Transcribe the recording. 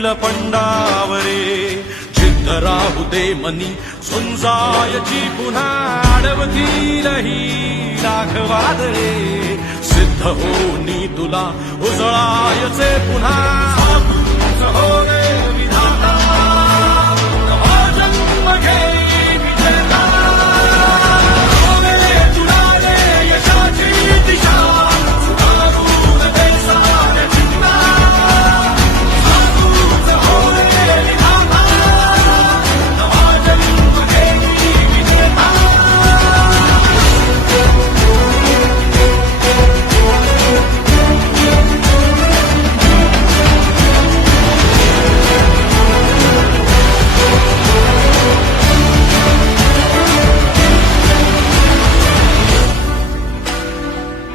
घडतील पंडावरे जिद्द राहू दे मनी झुंजायची पुन्हा अडवतील ही राघवादळे सिद्ध होनी तुला उजळायचे पुन्हा